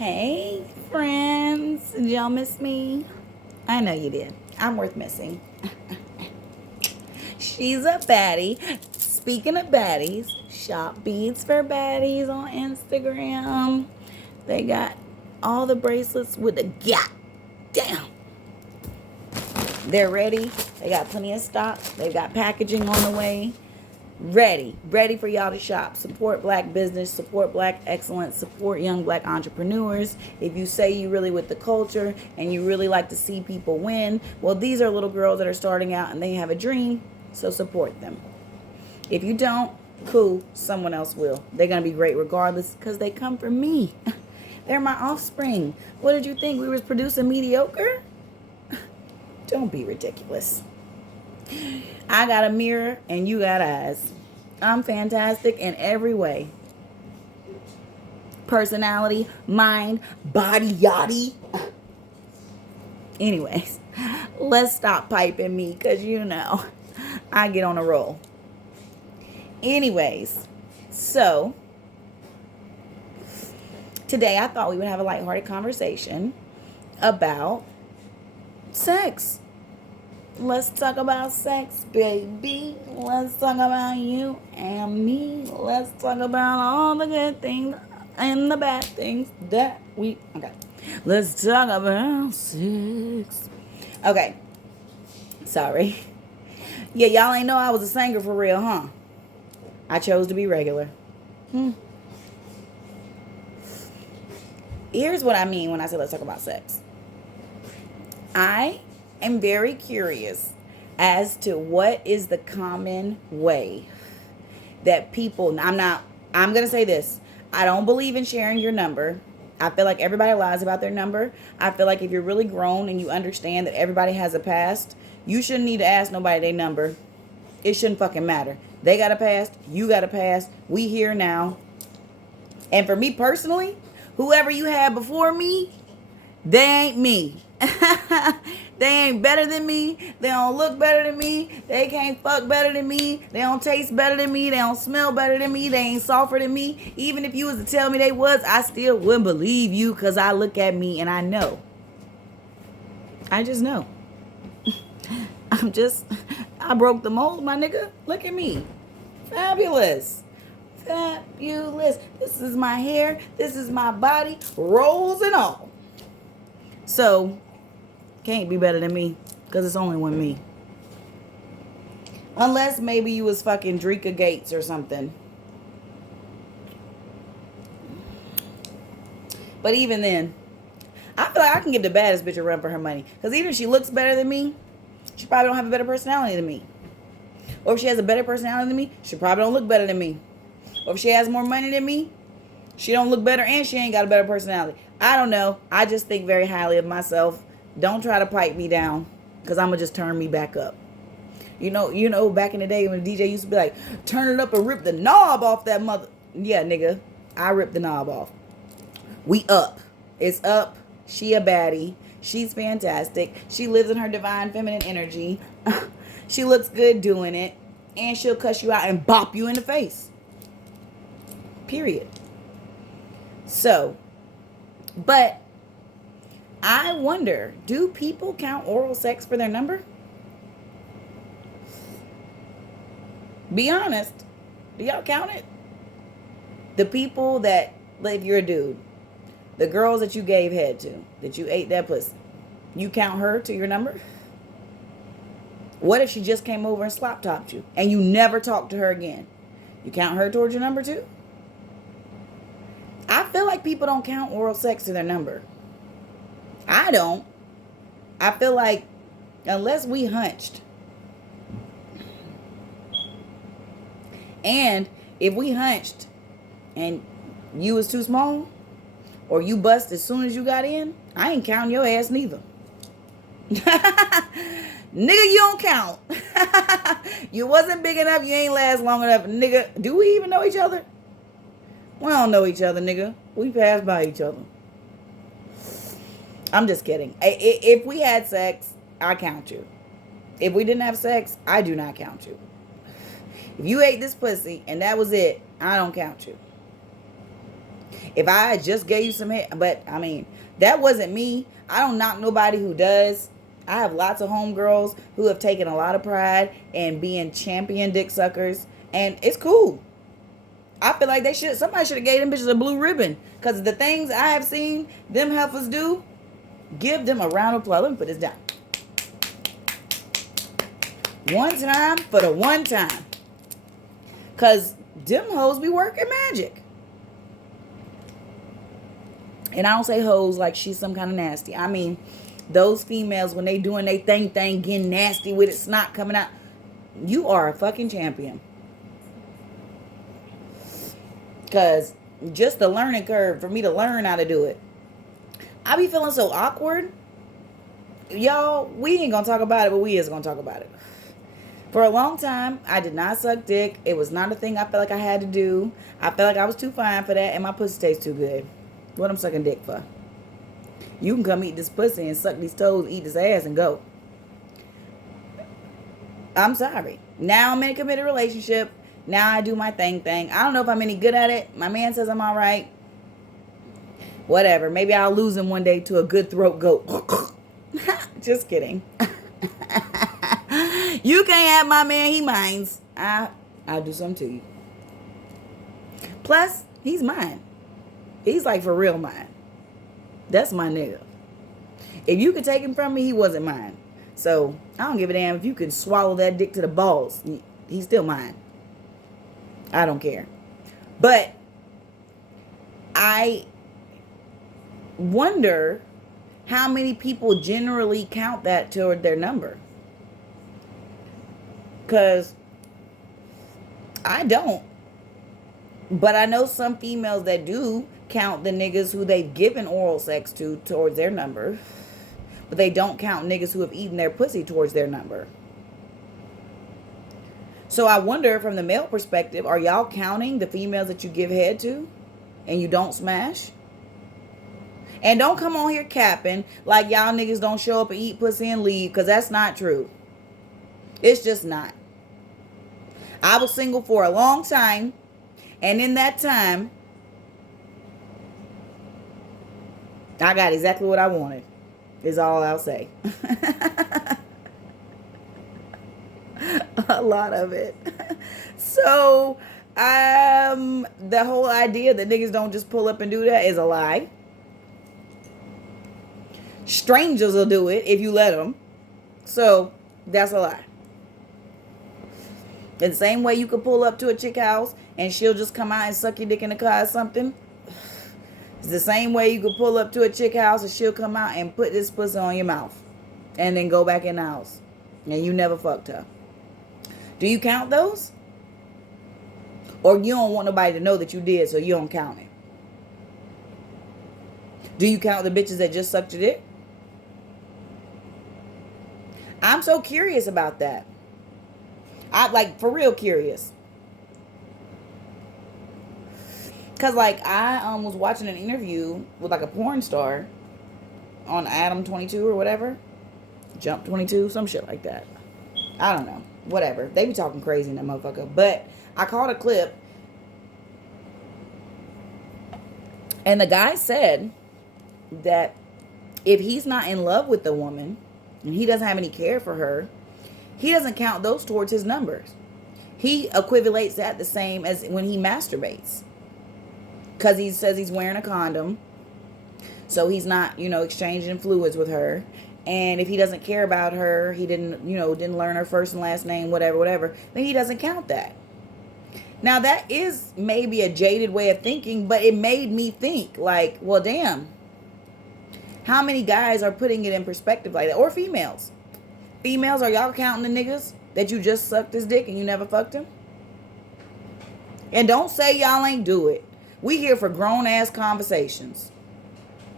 Hey, friends. Did y'all miss me? I know you did. I'm worth missing. She's a baddie. Speaking of baddies, shop beads for baddies on Instagram. They got all the bracelets with the gap. Damn. They're ready. They got plenty of stock. They've got packaging on the way. Ready for y'all to shop. Support black business, support black excellence, support young black entrepreneurs. If you say you really with the culture and you really like to see people win, well, these are little girls that are starting out and they have a dream, so support them. If you don't, cool, someone else will. They're going to be great regardless because they come from me. They're my offspring. What did you think? We was producing mediocre? Don't be ridiculous. I got a mirror and you got eyes. I'm fantastic in every way. Personality, mind, body, yachty. Anyways, let's stop piping me because you know I get on a roll. Anyways, so today I thought we would have a lighthearted conversation about sex. Let's talk about sex, baby. Let's talk about you and me. Let's talk about all the good things and the bad things that we... Okay. Let's talk about sex. Okay. Sorry. Yeah, y'all ain't know I was a singer for real, huh? I chose to be regular. Here's what I mean when I say let's talk about sex. I am very curious as to what is the common way that people... I'm going to say this. I don't believe in sharing your number. I feel like everybody lies about their number. I feel like if you're really grown and you understand that everybody has a past, you shouldn't need to ask nobody their number. It shouldn't fucking matter. They got a past. You got a past. We here now. And for me personally, whoever you had before me, they ain't me. They ain't better than me. They don't look better than me. They can't fuck better than me. They don't taste better than me. They don't smell better than me. They ain't softer than me. Even if you was to tell me they was, I still wouldn't believe you because I look at me and I know. I just know. I broke the mold, my nigga. Look at me. Fabulous. Fabulous. This is my hair. This is my body. Rolls and all. So, can't be better than me because it's only one me. Unless maybe you was fucking Dreka Gates or something. But even then, I feel like I can give the baddest bitch a run for her money. Because even if she looks better than me, she probably don't have a better personality than me. Or if she has a better personality than me, she probably don't look better than me. Or if she has more money than me, she don't look better and she ain't got a better personality. I don't know. I just think very highly of myself. Don't try to pipe me down because I'm going to just turn me back up. You know, back in the day when the DJ used to be like, turn it up and rip the knob off that mother. Yeah, nigga. I ripped the knob off. We up. It's up. She a baddie. She's fantastic. She lives in her divine feminine energy. She looks good doing it. And she'll cuss you out and bop you in the face. Period. So, but I wonder, do people count oral sex for their number? Be honest. Do y'all count it? The people that, if you're a dude, the girls that you gave head to, that you ate that pussy, you count her to your number? What if she just came over and slop topped you and you never talked to her again? You count her towards your number too? I feel like people don't count oral sex to their number. I don't. I feel like unless we hunched. And if we hunched and you was too small or you bust as soon as you got in, I ain't counting your ass neither. Nigga, you don't count. You wasn't big enough. You ain't last long enough. Nigga, do we even know each other? We don't know each other, nigga. We pass by each other. I'm just kidding. If we had sex, I count you. If we didn't have sex, I do not count you. If you ate this pussy and that was it, I don't count you. If I just gave you some head, but I mean, that wasn't me. I don't knock nobody who does. I have lots of homegirls who have taken a lot of pride in being champion dick suckers, and it's cool. I feel like somebody should have gave them bitches a blue ribbon, because the things I have seen them heifers do, give them a round of applause. Let me put this down. One time for the one time. Because them hoes be working magic. And I don't say hoes like she's some kind of nasty. I mean, those females, when they doing they thing, getting nasty with it, snot coming out, you are a fucking champion. Because just the learning curve for me to learn how to do it. I be feeling so awkward. Y'all, we ain't going to talk about it, but we is going to talk about it. For a long time, I did not suck dick. It was not a thing I felt like I had to do. I felt like I was too fine for that, and my pussy tastes too good. What I'm sucking dick for? You can come eat this pussy and suck these toes, eat this ass, and go. I'm sorry. Now I'm in a committed relationship. Now I do my thing. I don't know if I'm any good at it. My man says I'm all right. Whatever. Maybe I'll lose him one day to a good throat goat. Just kidding. You can't have my man. He minds. I'll do something to you. Plus, he's mine. He's like for real mine. That's my nigga. If you could take him from me, he wasn't mine. So, I don't give a damn if you can swallow that dick to the balls. He's still mine. I don't care. But, I wonder how many people generally count that toward their number. Because I don't. But I know some females that do count the niggas who they've given oral sex to towards their number. But they don't count niggas who have eaten their pussy towards their number. So I wonder, from the male perspective, are y'all counting the females that you give head to and you don't smash? And don't come on here capping like y'all niggas don't show up and eat pussy and leave, because that's not true. It's just not. I was single for a long time, and in that time, I got exactly what I wanted, is all I'll say. A lot of it. So, the whole idea that niggas don't just pull up and do that is a lie. Strangers will do it if you let them. So, that's a lie. In the same way you could pull up to a chick house and she'll just come out and suck your dick in the car or something. It's the same way you could pull up to a chick house and she'll come out and put this pussy on your mouth. And then go back in the house. And you never fucked her. Do you count those? Or you don't want nobody to know that you did, so you don't count it? Do you count the bitches that just sucked your dick? I'm so curious about that. I'm like for real curious. Cause like I was watching an interview with like a porn star on Adam 22 or whatever. Jump 22, some shit like that. I don't know. Whatever. They be talking crazy in that motherfucker. But I caught a clip. And the guy said that if he's not in love with the woman and he doesn't have any care for her, he doesn't count those towards his numbers. He equivalates that the same as when he masturbates. Because he says he's wearing a condom. So he's not, exchanging fluids with her. And if he doesn't care about her, he didn't learn her first and last name, whatever, then he doesn't count that. Now, that is maybe a jaded way of thinking, but it made me think, like, well, damn. How many guys are putting it in perspective like that? Or females. Females, are y'all counting the niggas that you just sucked his dick and you never fucked him? And don't say y'all ain't do it. We here for grown-ass conversations.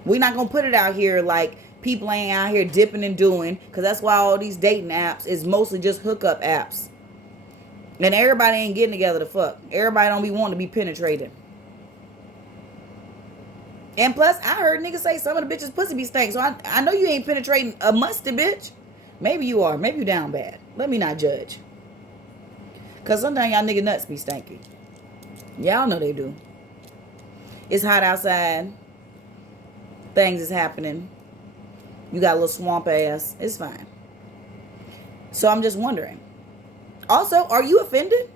We not going to put it out here like people ain't out here dipping and doing, because that's why all these dating apps is mostly just hookup apps. And everybody ain't getting together to fuck. Everybody don't be wanting to be penetrated. And plus, I heard niggas say some of the bitches pussy be stank. So I know you ain't penetrating a musty bitch. Maybe you are. Maybe you down bad. Let me not judge. Because sometimes y'all nigga nuts be stanky. Y'all know they do. It's hot outside. Things is happening. You got a little swamp ass. It's fine. So I'm just wondering. Also, are you offended?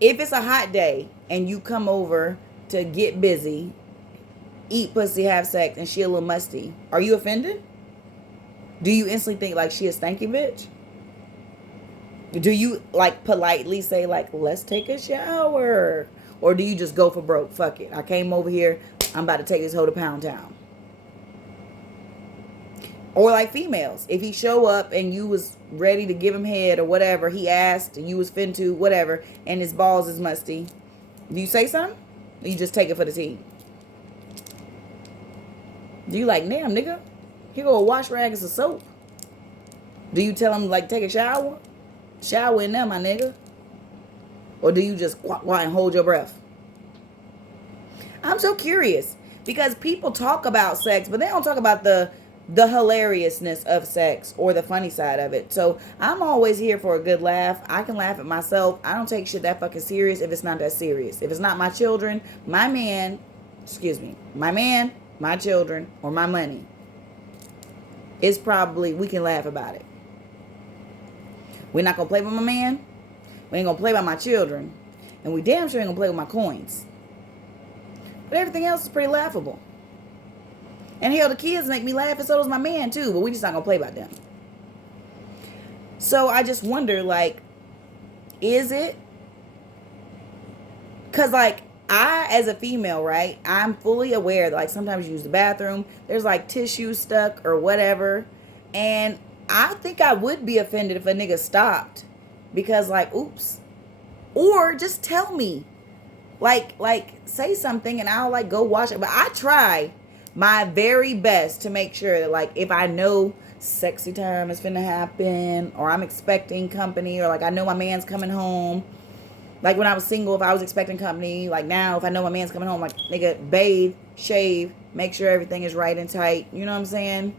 If it's a hot day and you come over to get busy, eat pussy, have sex, and she a little musty, are you offended? Do you instantly think like she a stanky bitch? Do you like politely say like, let's take a shower? Or do you just go for broke? Fuck it. I came over here. I'm about to take this hoe to Pound Town. Or like females. If he show up and you was ready to give him head or whatever, he asked and you was fin to, whatever, and his balls is musty, do you say something? Or you just take it for the team? Do you like, damn, nigga, here go a wash rag and some soap? Do you tell him like, take a shower? Shower in there, my nigga. Or do you just quack and hold your breath? I'm so curious because people talk about sex, but they don't talk about the hilariousness of sex or the funny side of it. So I'm always here for a good laugh. I can laugh at myself. I don't take shit that fucking serious if it's not that serious. If it's not my children, my man, my children, or my money, it's probably, we can laugh about it. We're not going to play with my man. We ain't going to play by my children. And we damn sure ain't going to play with my coins. But everything else is pretty laughable. And hell, the kids make me laugh, and so does my man too. But we just not going to play by them. So I just wonder, like, is it? Because, like, I, as a female, right, I'm fully aware that, like, sometimes you use the bathroom. There's, like, tissue stuck or whatever. And I think I would be offended if a nigga stopped. Because, like, oops. Or just tell me. Like, say something and I'll, like, go watch it. But I try my very best to make sure that, like, if I know sexy time is finna happen, or I'm expecting company, or, like, I know my man's coming home. Like, when I was single, if I was expecting company, like, now, if I know my man's coming home, like, nigga, bathe, shave, make sure everything is right and tight. You know what I'm saying?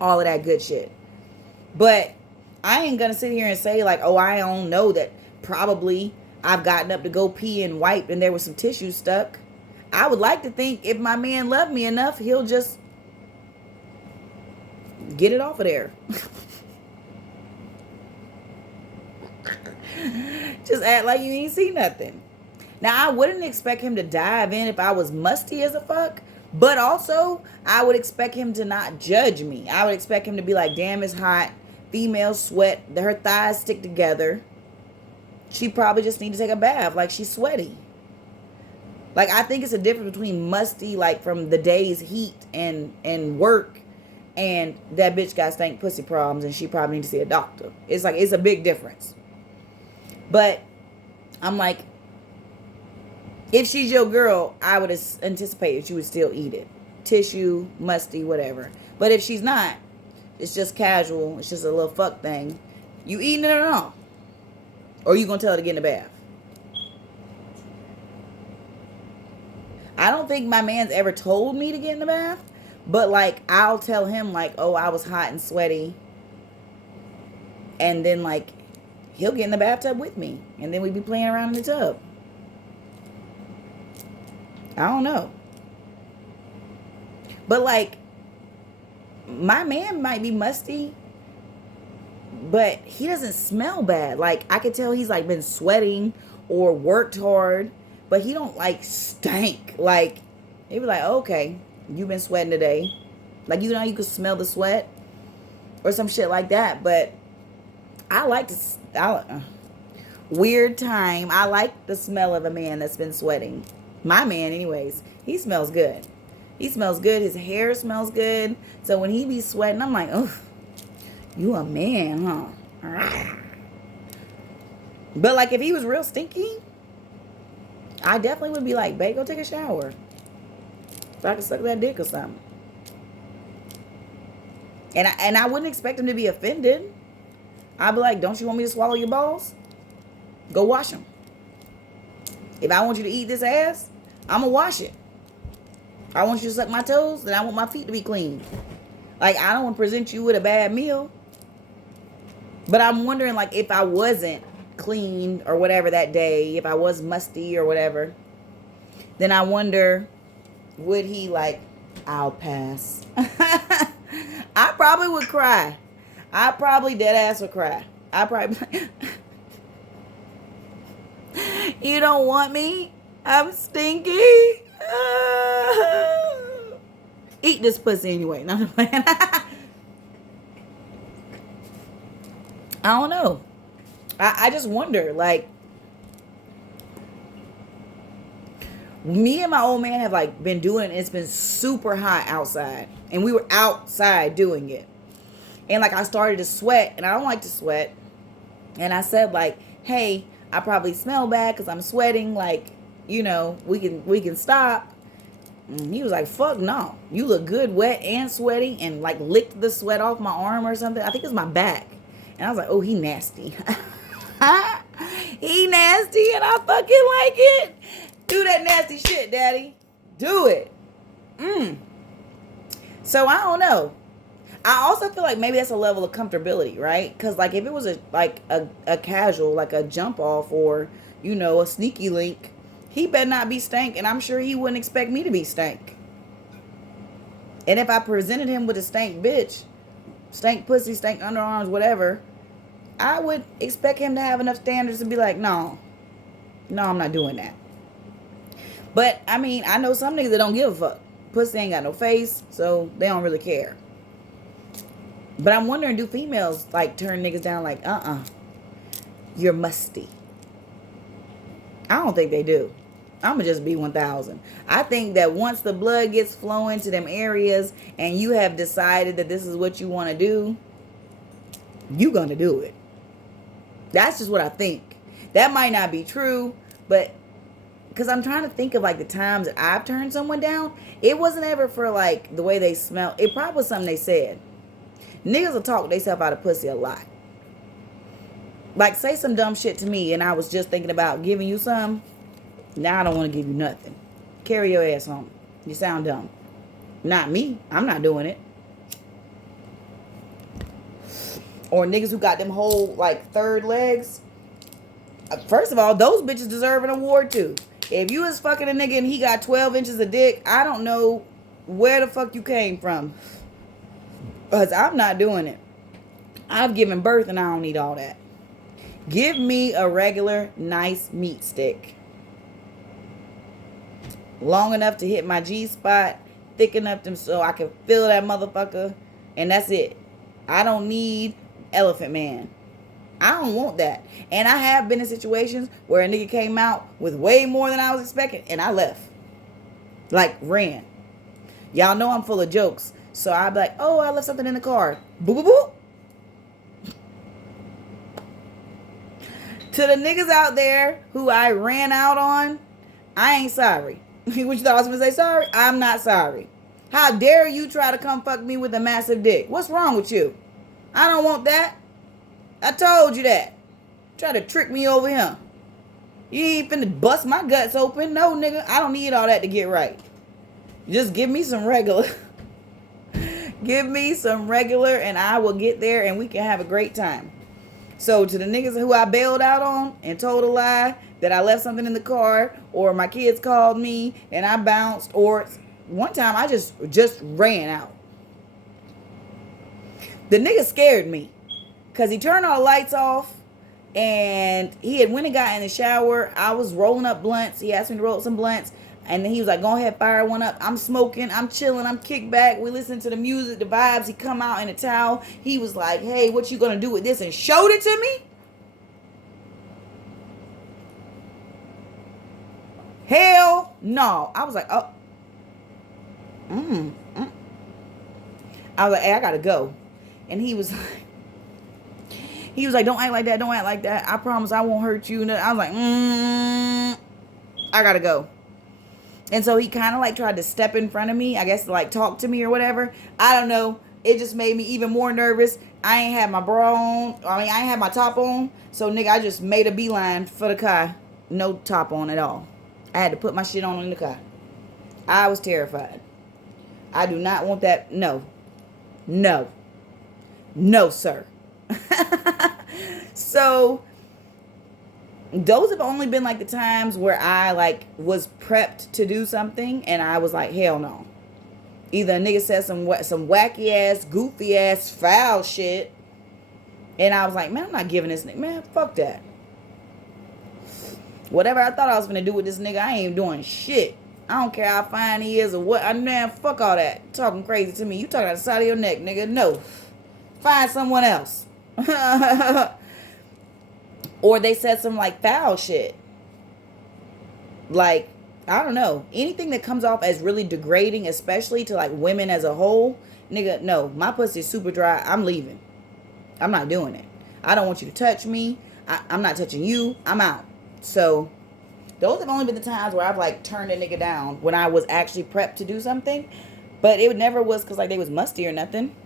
All of that good shit. But I ain't gonna sit here and say, like, oh, I don't know that probably I've gotten up to go pee and wipe and there was some tissue stuck. I would like to think if my man loved me enough, he'll just get it off of there. Just act like you ain't see nothing. Now, I wouldn't expect him to dive in if I was musty as a fuck. But also, I would expect him to not judge me. I would expect him to be like, damn, it's hot. Female sweat. Her thighs stick together. She probably just need to take a bath. Like, she's sweaty. Like, I think it's a difference between musty, like, from the day's heat and work, and that bitch got stank pussy problems and she probably need to see a doctor. It's like, it's a big difference. But I'm like, if she's your girl, I would anticipate that you would still eat it. Tissue, musty, whatever. But if she's not, it's just casual. It's just a little fuck thing. You eating it or not? Or you gonna tell her to get in the bath? I don't think my man's ever told me to get in the bath. But, like, I'll tell him, like, oh, I was hot and sweaty. And then, like, he'll get in the bathtub with me. And then we be playing around in the tub. I don't know. But, like, my man might be musty, but he doesn't smell bad. Like, I could tell he's, like, been sweating or worked hard, but he don't, like, stink. Like, he'd be like, okay, you've been sweating today. Like, you know, you could smell the sweat or some shit like that. But I like to, weird time. I like the smell of a man that's been sweating. My man, anyways, he smells good. He smells good. His hair smells good. So when he be sweating, I'm like, oh, you a man, huh? But, like, if he was real stinky, I definitely would be like, babe, go take a shower. If I could suck that dick or something. And I wouldn't expect him to be offended. I'd be like, don't you want me to swallow your balls? Go wash them. If I want you to eat this ass, I'm going to wash it. If I want you to suck my toes, then I want my feet to be clean. Like, I don't want to present you with a bad meal. But I'm wondering, like, if I wasn't clean or whatever that day, if I was musty or whatever, then I wonder, would he like, I'll pass. I probably would cry. I probably dead ass would cry. I probably you don't want me? I'm stinky. Eat this pussy anyway. No, I don't know. I just wonder, like, me and my old man have like been doing it. It's been super hot outside, and we were outside doing it. And like I started to sweat, and I don't like to sweat. And I said like, hey, I probably smell bad because I'm sweating. Like, you know, we can stop. And he was like, fuck no. You look good, wet and sweaty, and like licked the sweat off my arm or something. I think it's my back. And I was like, oh, he nasty. He nasty, and I fucking like it. Do that nasty shit, daddy. Do it. So I don't know. I also feel like maybe that's a level of comfortability, right? Because like if it was a casual, like a jump off or, you know, a sneaky link, he better not be stank, and I'm sure he wouldn't expect me to be stank. And if I presented him with a stank bitch, stank pussy, stank underarms, whatever, I would expect him to have enough standards to be like, no, I'm not doing that. But, I mean, I know some niggas that don't give a fuck. Pussy ain't got no face, so they don't really care. But I'm wondering, do females, like, turn niggas down like, you're musty? I don't think they do. I'm going to just be 1,000. I think that once the blood gets flowing to them areas and you have decided that this is what you want to do, you going to do it. That's just what I think. That might not be true, but because I'm trying to think of like the times that I've turned someone down, it wasn't ever for like the way they smell. It probably was something they said. Niggas will talk themselves out of pussy a lot. Like say some dumb shit to me and I was just thinking about giving you some. Now I don't want to give you nothing. Carry your ass home. You sound dumb. Not me. I'm not doing it. Or niggas who got them whole like third legs. First of all, those bitches deserve an award too. If you was fucking a nigga and he got 12 inches of dick, I don't know where the fuck you came from. Because I'm not doing it. I've given birth and I don't need all that. Give me a regular, nice meat stick. Long enough to hit my G-spot. Thick enough so I can feel that motherfucker. And that's it. I don't need Elephant Man. I don't want that. And I have been in situations where a nigga came out with way more than I was expecting. And I left. Like, ran. Y'all know I'm full of jokes. So I'd be like, oh, I left something in the car. Boo, boo, boo. To the niggas out there who I ran out on, I ain't sorry. What you thought I was going to say sorry? I'm not sorry. How dare you try to come fuck me with a massive dick? What's wrong with you? I don't want that. I told you that. Try to trick me over here. You ain't finna bust my guts open. No, nigga. I don't need all that to get right. Just give me some regular. Give me some regular and I will get there and we can have a great time. So to the niggas who I bailed out on and told a lie that I left something in the car or my kids called me and I bounced, or one time I just ran out. The nigga scared me because he turned all the lights off and he had went and got in the shower. I was rolling up blunts. He asked me to roll some blunts. And then he was like, go ahead, fire one up. I'm smoking. I'm chilling. I'm kicked back. We listen to the music, the vibes. He come out in a towel. He was like, hey, what you going to do with this? And showed it to me. Hell no. I was like, oh. I was like, hey, I got to go. And he was like, don't act like that. Don't act like that. I promise I won't hurt you. And I was like, I got to go. And so he kind of like tried to step in front of me, I guess, to like talk to me or whatever. I don't know. It just made me even more nervous. I ain't had my bra on. I ain't had my top on. So, nigga, I just made a beeline for the car. No top on at all. I had to put my shit on in the car. I was terrified. I do not want that. No. No. No, sir. So, Those have only been like the times where I like was prepped to do something and I was like, hell no. Either a nigga said some wacky ass, goofy ass, foul shit, and I was like, man, I'm not giving this nigga, man, fuck that. Whatever I thought I was gonna do with this nigga, I ain't doing shit. I don't care how fine he is or what. Man, fuck all that. Talking crazy to me. You talking out the side of your neck, nigga. No. Find someone else. Or they said some like foul shit. Like, I don't know. Anything that comes off as really degrading, especially to like women as a whole, nigga, no. My pussy's super dry. I'm leaving. I'm not doing it. I don't want you to touch me. I'm not touching you. I'm out. So those have only been the times where I've like turned a nigga down when I was actually prepped to do something. But it never was because like they was musty or nothing.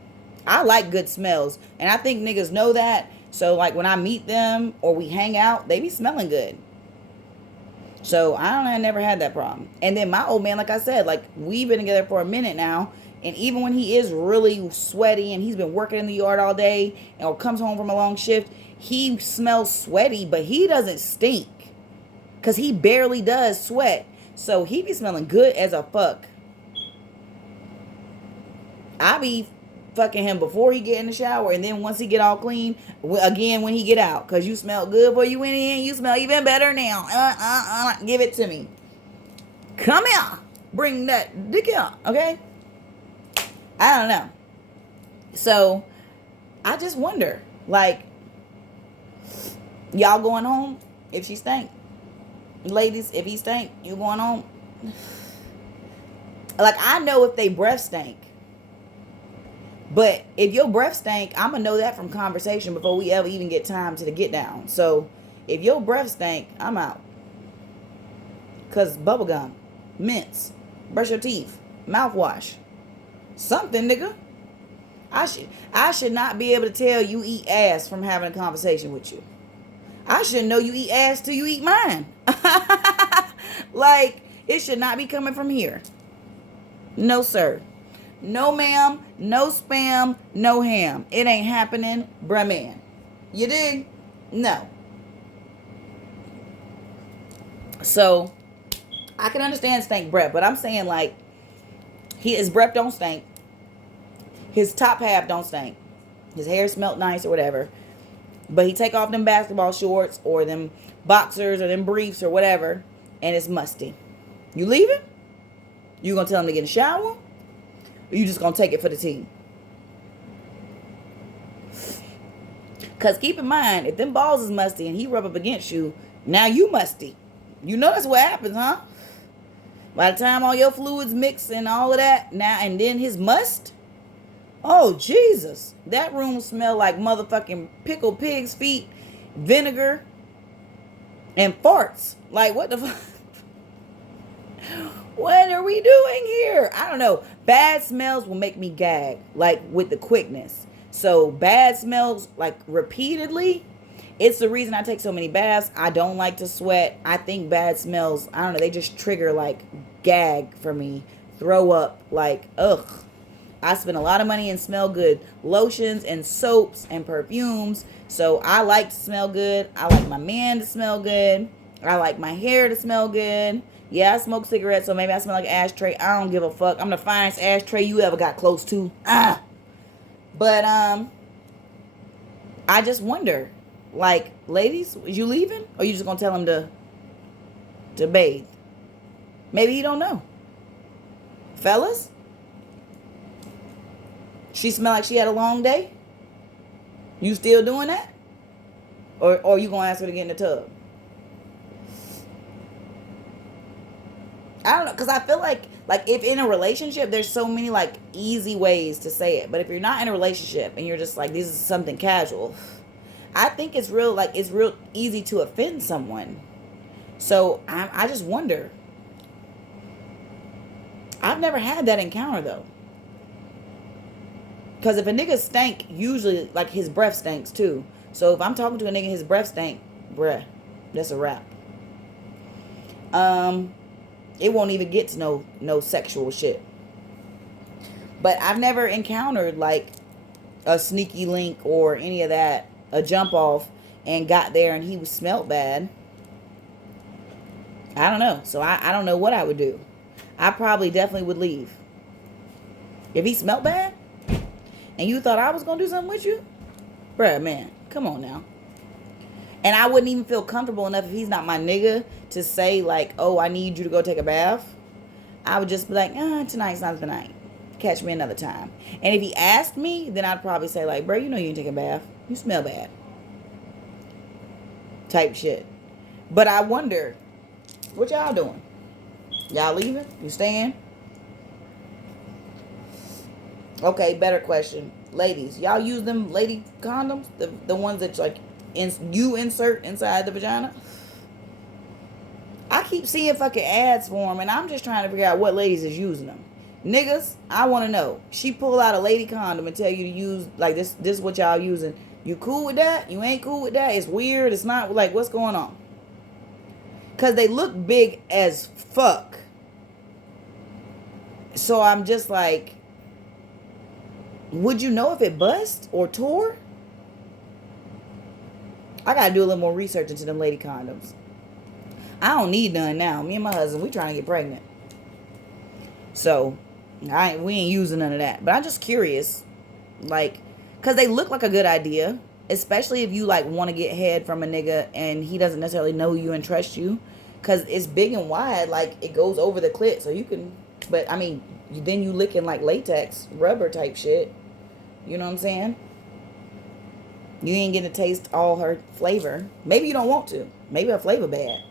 I like good smells. And I think niggas know that. So like when I meet them or we hang out, they be smelling good. So I never had that problem. And then my old man, like I said, like we've been together for a minute now. And even when he is really sweaty and he's been working in the yard all day or comes home from a long shift, he smells sweaty, but he doesn't stink. Because he barely does sweat. So he be smelling good as a fuck. I be fucking him before he get in the shower. And then once he get all clean, again when he get out. Because you smell good before you went in. You smell even better now. Give it to me. Come here. Bring that dick here. Okay? I don't know. So, I just wonder. Like, y'all going home if she stank? Ladies, if he stank, you going home? Like, I know if they breath stank. But if your breath stank, I'm going to know that from conversation before we ever even get time to the get down. So, if your breath stank, I'm out. Because bubblegum, mints, brush your teeth, mouthwash. Something, nigga. I should not be able to tell you eat ass from having a conversation with you. I shouldn't know you eat ass till you eat mine. Like, it should not be coming from here. No, sir. No, ma'am. No spam. No ham. It ain't happening, bruh man. You dig? No. So, I can understand stank breath, but I'm saying, like, his breath don't stink. His top half don't stink. His hair smelled nice or whatever. But he take off them basketball shorts or them boxers or them briefs or whatever, and it's musty. You leaving? You gonna tell him to get in the shower? Or you just gonna take it for the team? Because keep in mind, if them balls is musty and he rub up against you, now you musty. You know that's what happens, huh? By the time all your fluids mix and all of that, now and then his must. Oh, Jesus. That room smelled like motherfucking pickled pig's feet, vinegar, and farts. Like, what the fuck? What are we doing here? I don't know. Bad smells will make me gag, like, with the quickness. So, bad smells, like, repeatedly, it's the reason I take so many baths. I don't like to sweat. I think bad smells, I don't know, they just trigger, like, gag for me. Throw up, like, ugh. I spend a lot of money in smell good lotions and soaps and perfumes. So I like to smell good. I like my man to smell good. I like my hair to smell good. Yeah, I smoke cigarettes, so maybe I smell like an ashtray. I don't give a fuck. I'm the finest ashtray you ever got close to. But I just wonder, like, ladies, is you leaving? Or you just gonna tell him to bathe? Maybe he don't know. Fellas? She smell like she had a long day? You still doing that? Or you gonna ask her to get in the tub? I don't know, because I feel like if in a relationship, there's so many like easy ways to say it. But if you're not in a relationship and you're just like, this is something casual, I think it's real easy to offend someone. So I just wonder. I've never had that encounter though. Because if a nigga stank, usually, like, his breath stinks, too. So, if I'm talking to a nigga, his breath stank, bruh, that's a wrap. It won't even get to no sexual shit. But I've never encountered, like, a sneaky link or any of that, a jump off, and got there and he was smelled bad. I don't know. So I don't know what I would do. I probably definitely would leave. If he smelled bad and you thought I was going to do something with you, bruh, man, come on now. And I wouldn't even feel comfortable enough if he's not my nigga to say, like, oh, I need you to go take a bath. I would just be like, tonight's not the night. Catch me another time. And if he asked me, then I'd probably say, like, bro, you know you didn't take a bath. You smell bad. Type shit. But I wonder, what y'all doing? Y'all leaving? You staying? Okay, better question. Ladies, y'all use them lady condoms? The ones that like you insert inside the vagina? I keep seeing fucking ads for them, and I'm just trying to figure out what ladies is using them. Niggas, I want to know. She pull out a lady condom and tell you to use, like, this is what y'all using. You cool with that? You ain't cool with that? It's weird. It's not, like, what's going on? Because they look big as fuck. So I'm just like, would you know if it bust or tore? I got to do a little more research into them lady condoms. I don't need none now. Me and my husband, we trying to get pregnant. So, we ain't using none of that. But I'm just curious. Like, because they look like a good idea. Especially if you, like, want to get head from a nigga and he doesn't necessarily know you and trust you. Because it's big and wide. Like, it goes over the clit. So you can, but, I mean, then you licking, like, latex, rubber type shit. You know what I'm saying? You ain't getting to taste all her flavor. Maybe you don't want to. Maybe her flavor bad.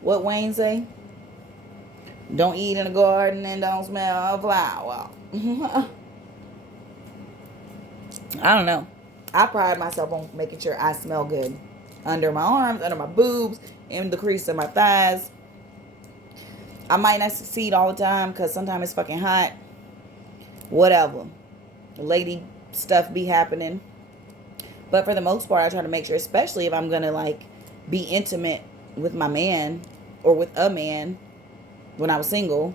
What Wayne say? Don't eat in the garden and don't smell a flower. I don't know. I pride myself on making sure I smell good. Under my arms, under my boobs, in the crease of my thighs. I might not succeed all the time because sometimes it's fucking hot. Whatever. Lady stuff be happening. But for the most part, I try to make sure, especially if I'm going to, like, be intimate with my man or with a man when I was single,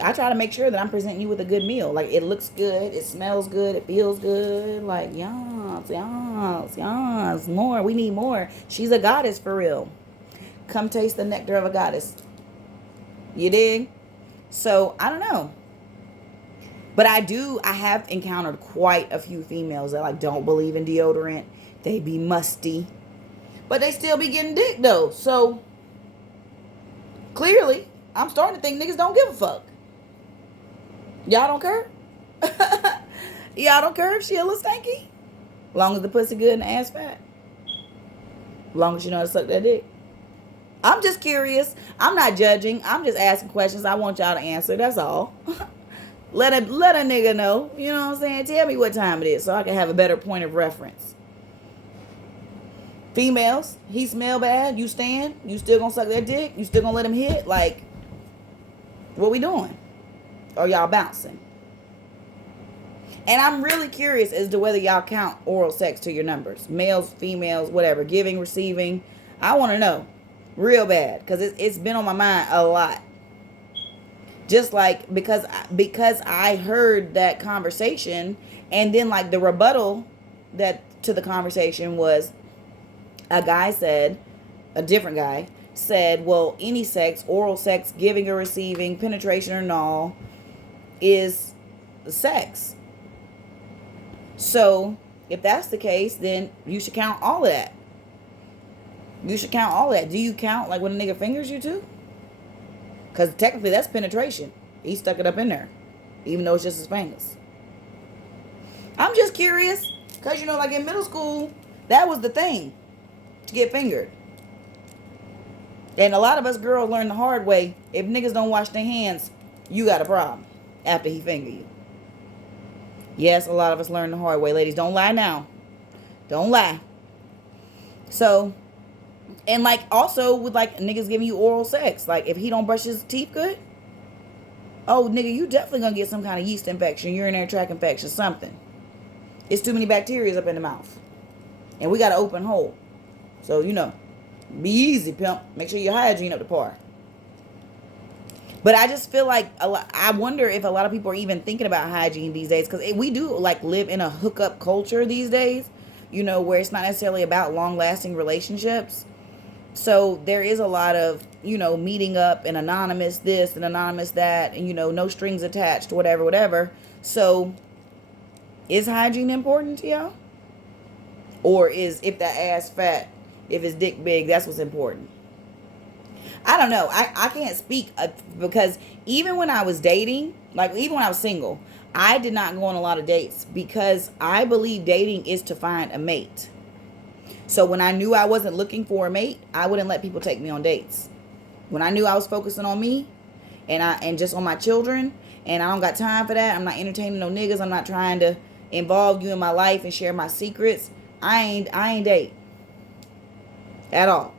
I try to make sure that I'm presenting you with a good meal. Like, it looks good, it smells good, it feels good. Like, yes, more. We need more. She's a goddess for real. Come taste the nectar of a goddess. You dig? So, I don't know. But I have encountered quite a few females that, like, don't believe in deodorant. They be musty. But they still be getting dick, though. So, clearly, I'm starting to think niggas don't give a fuck. Y'all don't care? Y'all don't care if she a little stanky? Long as the pussy good and the ass fat. Long as you know how to suck that dick. I'm just curious. I'm not judging. I'm just asking questions. I want y'all to answer. That's all. Let a nigga know. You know what I'm saying? Tell me what time it is so I can have a better point of reference. Females, he smell bad. You stand? You still gonna suck that dick? You still gonna let him hit? Like, what we doing? Or y'all bouncing? And I'm really curious as to whether y'all count oral sex to your numbers. Males, females, whatever. Giving, receiving. I want to know. Real bad. Because it's been on my mind a lot. Just like, because I heard that conversation. And then, like, the rebuttal that to the conversation was, a different guy said, well, any sex, oral sex, giving or receiving, penetration or null, is sex. So, if that's the case, then you should count all of that. You should count all of that. Do you count, like, when a nigga fingers you too? Because technically that's penetration. He stuck it up in there. Even though it's just his fingers. I'm just curious. Because, you know, like in middle school, that was the thing. To get fingered. And a lot of us girls learn the hard way. If niggas don't wash their hands, you got a problem. After he finger you. Yes, a lot of us learn the hard way. Ladies, don't lie now. Don't lie. So, and like also with like niggas giving you oral sex. Like if he don't brush his teeth good, oh nigga, you definitely gonna get some kind of yeast infection, urinary tract infection, something. It's too many bacteria up in the mouth. And we got an open hole. So, you know, be easy, pimp. Make sure your hygiene up to par. But I just feel like I wonder if a lot of people are even thinking about hygiene these days. Because we do, like, live in a hookup culture these days. You know, where it's not necessarily about long-lasting relationships. So there is a lot of meeting up and anonymous this and anonymous that, and no strings attached, whatever. So is hygiene important to y'all? Or is, if that ass fat, if it's dick big, that's what's important? I don't know. I can't speak because even when I was dating, like even when I was single, I did not go on a lot of dates because I believe dating is to find a mate. So when I knew I wasn't looking for a mate, I wouldn't let people take me on dates. When I knew I was focusing on me and just on my children, and I don't got time for that, I'm not entertaining no niggas, I'm not trying to involve you in my life and share my secrets, I ain't date at all.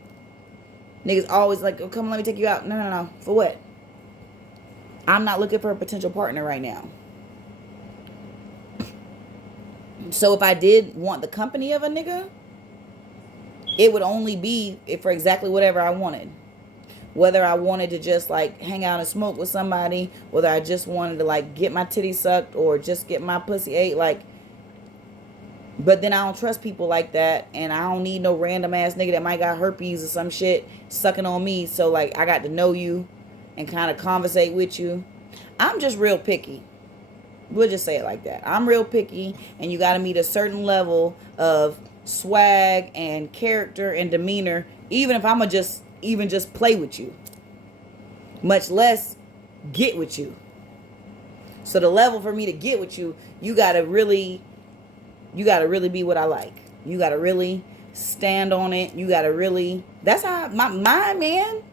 Niggas always like, oh, come let me take you out. No. For what? I'm not looking for a potential partner right now. So if I did want the company of a nigga, it would only be for exactly whatever I wanted. Whether I wanted to just like hang out and smoke with somebody, whether I just wanted to like get my titty sucked or just get my pussy ate, like. But then I don't trust people like that, and I don't need no random ass nigga that might got herpes or some shit sucking on me. So like I got to know you and kind of conversate with you. I'm just real picky. We'll just say it like that. I'm real picky, and you got to meet a certain level of swag and character and demeanor, even if I'm just play with you, much less get with you. So the level for me to get with you, you gotta really be what I like. You gotta really stand on it. You gotta really. That's how my man.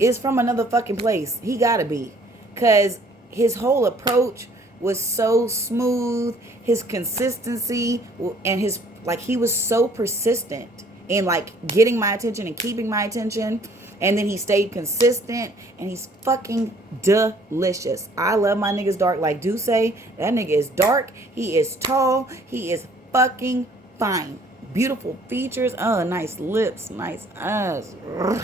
Is from another fucking place. He gotta be, cause his whole approach was so smooth. His consistency and his he was so persistent in like getting my attention and keeping my attention. And then he stayed consistent, and he's fucking delicious. I love my niggas dark, like do say. That nigga is dark. He is tall. He is fucking fine. Beautiful features. Oh, nice lips, nice eyes. Ugh.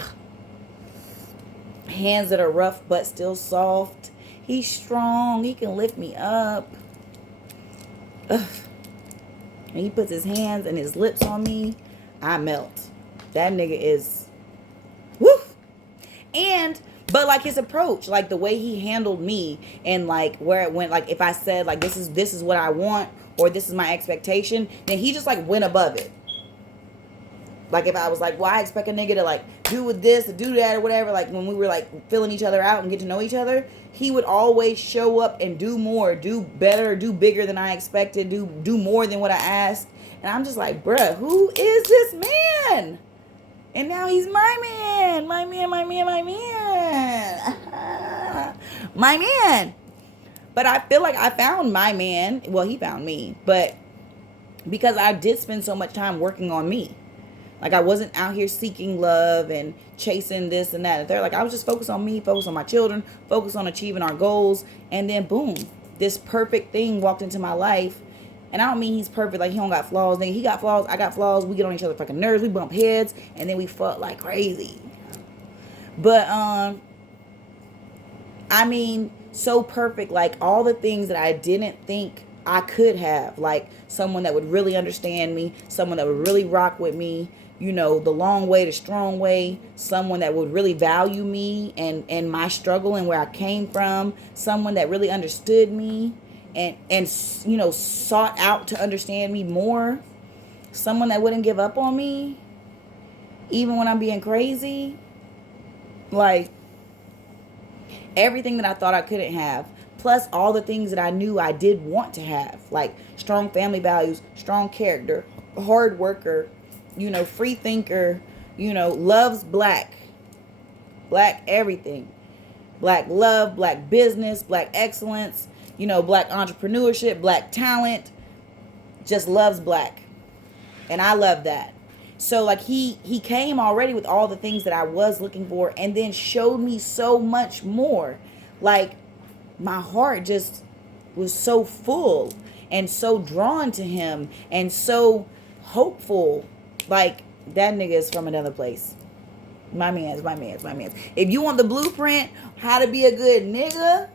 Hands that are rough but still soft. He's strong. He can lift me up. Ugh. And he puts his hands and his lips on me. I melt. That nigga is... Woo! But like his approach, like the way he handled me, and like where it went, like if I said like this is what I want, or this is my expectation, then he just like went above it. Like if I was like, well, I expect a nigga to like do this or do that or whatever, like when we were like filling each other out and get to know each other, he would always show up and do more, do better, do bigger than I expected, do more than what I asked. And I'm just like, bruh, who is this man? And now he's my man. My man. But I feel like I found my man. Well, he found me. But because I did spend so much time working on me. Like I wasn't out here seeking love and chasing this and that and third. Like I was just focused on me, focused on my children, focused on achieving our goals. And then boom, this perfect thing walked into my life. And I don't mean he's perfect, like he don't got flaws. Nigga, he got flaws, I got flaws. We get on each other's fucking nerves, we bump heads, and then we fuck like crazy. But I mean, so perfect, like all the things that I didn't think I could have. Like someone that would really understand me, someone that would really rock with me, the long way, the strong way, someone that would really value me and my struggle and where I came from, someone that really understood me. And sought out to understand me more. Someone that wouldn't give up on me, even when I'm being crazy. Like, everything that I thought I couldn't have. Plus, all the things that I knew I did want to have. Like, strong family values, strong character, hard worker, free thinker, loves black. Black everything. Black love, black business, black excellence. Black entrepreneurship, black talent, just loves black. And I love that. So like he came already with all the things that I was looking for, and then showed me so much more. Like my heart just was so full and so drawn to him and so hopeful. Like that nigga is from another place. My man's. If you want the blueprint, how to be a good nigga,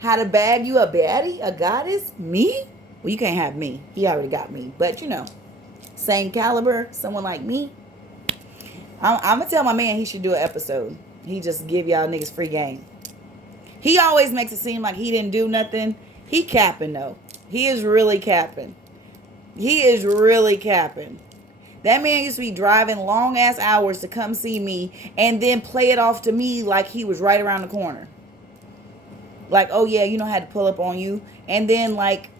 how to bag you a baddie, a goddess, me? Well, you can't have me. He already got me. But same caliber, someone like me, I'm going to tell my man he should do an episode. He just give y'all niggas free game. He always makes it seem like he didn't do nothing. He capping, though. He is really capping. He is really capping. That man used to be driving long-ass hours to come see me and then play it off to me like he was right around the corner. Like, oh, yeah, I had to pull up on you. And then, like,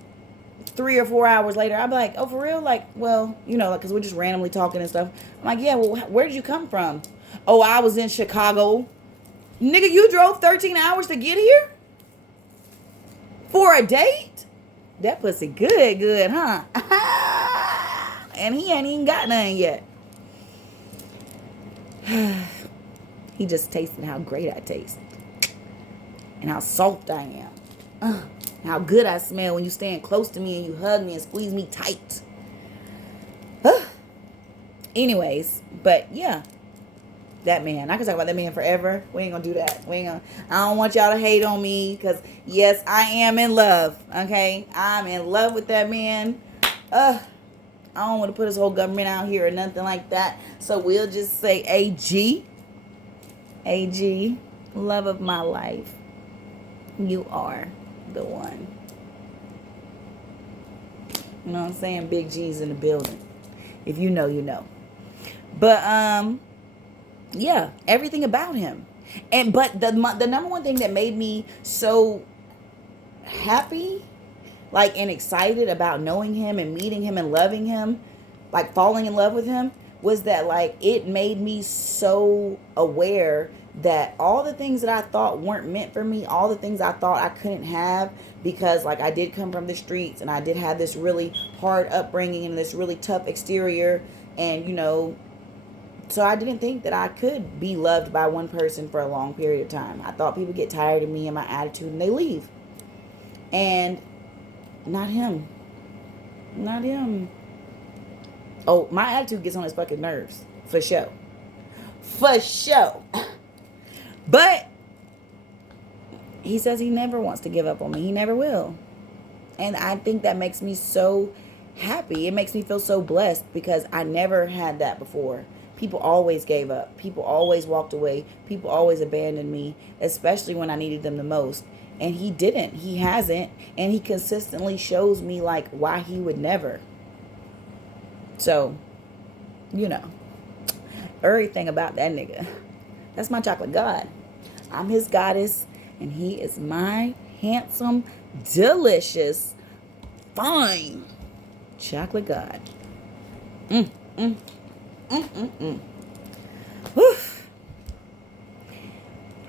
3 or 4 hours later, I'd be like, oh, for real? Like, well, because we're just randomly talking and stuff. I'm like, yeah, well, where did you come from? Oh, I was in Chicago. Nigga, you drove 13 hours to get here? For a date? That pussy good, huh? And he ain't even got none yet. He just tasted how great I taste. And how soft I am. How good I smell when you stand close to me and you hug me and squeeze me tight. Anyways, but yeah. That man. I can talk about that man forever. We ain't gonna do that. I don't want y'all to hate on me. Because, yes, I am in love. Okay? I'm in love with that man. I don't want to put his whole government out here or nothing like that. So we'll just say AG. AG. Love of my life. You are the one. You know what I'm saying? Big G's in the building. If you know, you know. But, yeah, everything about him. But the number one thing that made me so happy, like, and excited about knowing him and meeting him and loving him, like falling in love with him, was that, like, it made me so aware that all the things that I thought weren't meant for me, all the things I thought I couldn't have, because, like, I did come from the streets and I did have this really hard upbringing and this really tough exterior, and so I didn't think that I could be loved by one person for a long period of time. I thought people get tired of me and my attitude and they leave. And not him. Not him. Oh, my attitude gets on his fucking nerves. For sure. For sure. But he says he never wants to give up on me. He never will. And I think that makes me so happy. It makes me feel so blessed because I never had that before. People always gave up. People always walked away. People always abandoned me, especially when I needed them the most. And he didn't. He hasn't. And he consistently shows me, like, why he would never. So, everything about that nigga. That's my chocolate god. I'm his goddess, and he is my handsome, delicious, fine chocolate god. Woof.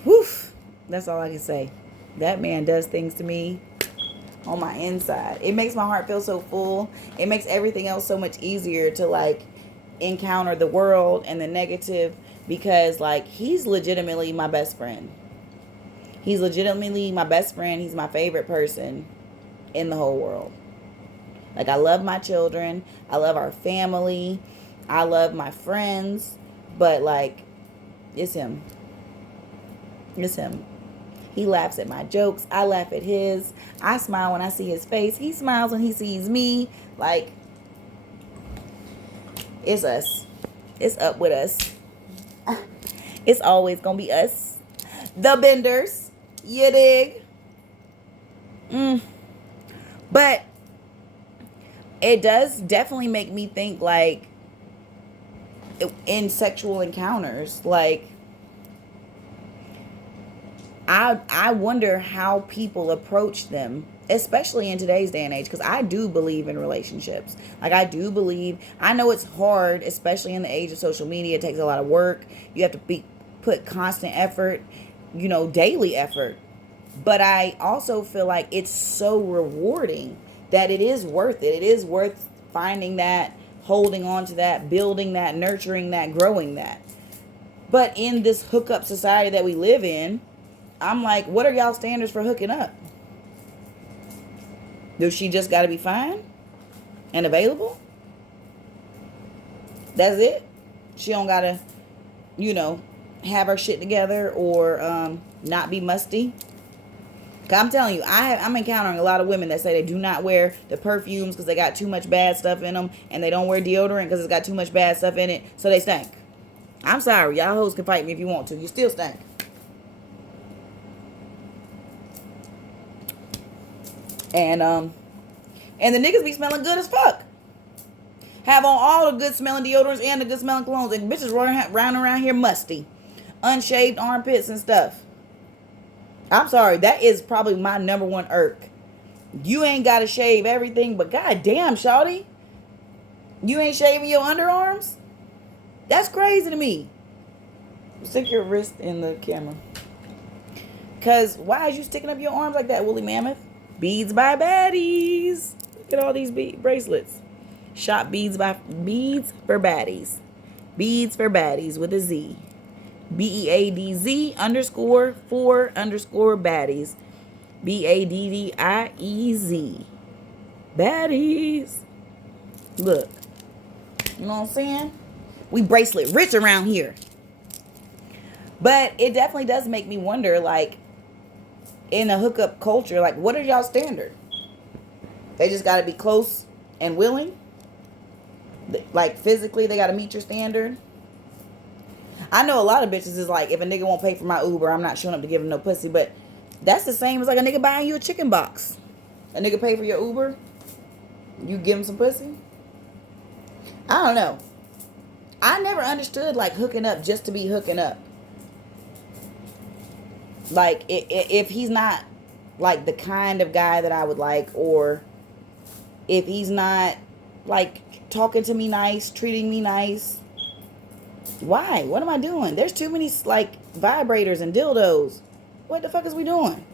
Woof. That's all I can say. That man does things to me on my inside. It makes my heart feel so full. It makes everything else so much easier to, like, encounter the world and the negative, because, like, he's legitimately my best friend. He's legitimately my best friend. He's my favorite person in the whole world. Like, I love my children. I love our family. I love my friends. But, like, it's him. It's him. He laughs at my jokes. I laugh at his. I smile when I see his face. He smiles when he sees me. Like, it's us. It's up with us. It's always gonna be us. The Benders. You dig? But it does definitely make me think, like, in sexual encounters, like, I wonder how people approach them, especially in today's day and age, because I do believe in relationships. Like, I know it's hard, especially in the age of social media. It takes a lot of work. You have to put constant effort, daily effort. But I also feel like it's so rewarding that it is worth it. It is worth finding that, holding on to that, building that, nurturing that, growing that. But in this hookup society that we live in, I'm like, what are y'all standards for hooking up? Does she just got to be fine and available? That's it? She don't got to, have her shit together or not be musty? I'm telling you, I'm encountering a lot of women that say they do not wear the perfumes because they got too much bad stuff in them, and they don't wear deodorant because it's got too much bad stuff in it, so they stink. I'm sorry, y'all hoes can fight me if you want to. You still stink. And the niggas be smelling good as fuck. Have on all the good smelling deodorants and the good smelling colognes, and bitches running around here musty, unshaved armpits and stuff. I'm sorry, that is probably my number one irk. You ain't got to shave everything, but goddamn, shawty, you ain't shaving your underarms? That's crazy to me. Stick your wrist in the camera. Because why is you sticking up your arms like that, woolly mammoth? Beads by baddies. Look at all these bracelets. Shop beads for baddies. Beads for baddies with a Z. BEADZ _4_ baddies. BADDIEZ. Baddies. Look. You know what I'm saying? We bracelet rich around here. But it definitely does make me wonder, like, in a hookup culture, like, what are y'all standard? They just got to be close and willing? Like, physically, they got to meet your standard? I know a lot of bitches is like, if a nigga won't pay for my Uber, I'm not showing up to give him no pussy. But that's the same as like a nigga buying you a chicken box. A nigga pay for your Uber, you give him some pussy? I don't know. I never understood, like, hooking up just to be hooking up. Like, if he's not, like, the kind of guy that I would like, or if he's not, like, talking to me nice, treating me nice, why? What am I doing? There's too many, like, vibrators and dildos. What the fuck is we doing?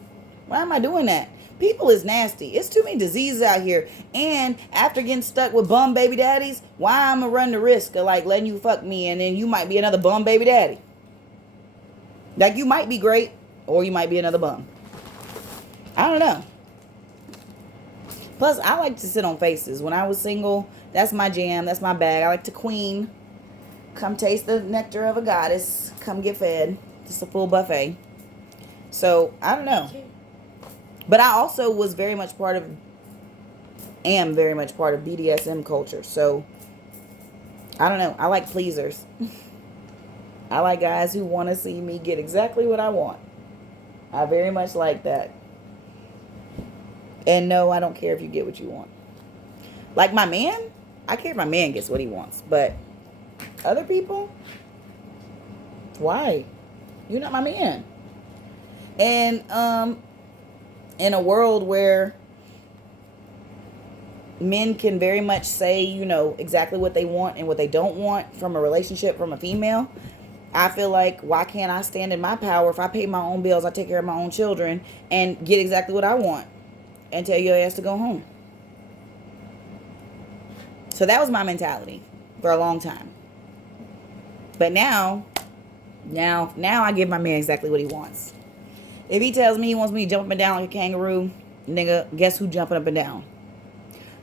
Why am I doing that? People is nasty. It's too many diseases out here. And after getting stuck with bum baby daddies, why I'm gonna run the risk of, like, letting you fuck me and then you might be another bum baby daddy? Like, you might be great, or you might be another bum. I don't know. Plus, I like to sit on faces. When I was single, that's my jam. That's my bag. I like to queen. Come taste the nectar of a goddess. Come get fed. Just a full buffet. So, I don't know. But I also was very much am very much part of BDSM culture. So, I don't know. I like pleasers. I like guys who want to see me get exactly what I want. I very much like that. And no, I don't care if you get what you want. Like my man, I care if my man gets what he wants. But other people, why? You're not my man. And in a world where men can very much say, you know, exactly what they want and what they don't want from a relationship from a female, I feel like, why can't I stand in my power? If I pay my own bills, I take care of my own children and get exactly what I want and tell your ass to go home. So that was my mentality for a long time. But now I give my man exactly what he wants. If he tells me he wants me to jump up and down like a kangaroo, nigga, guess who jumping up and down?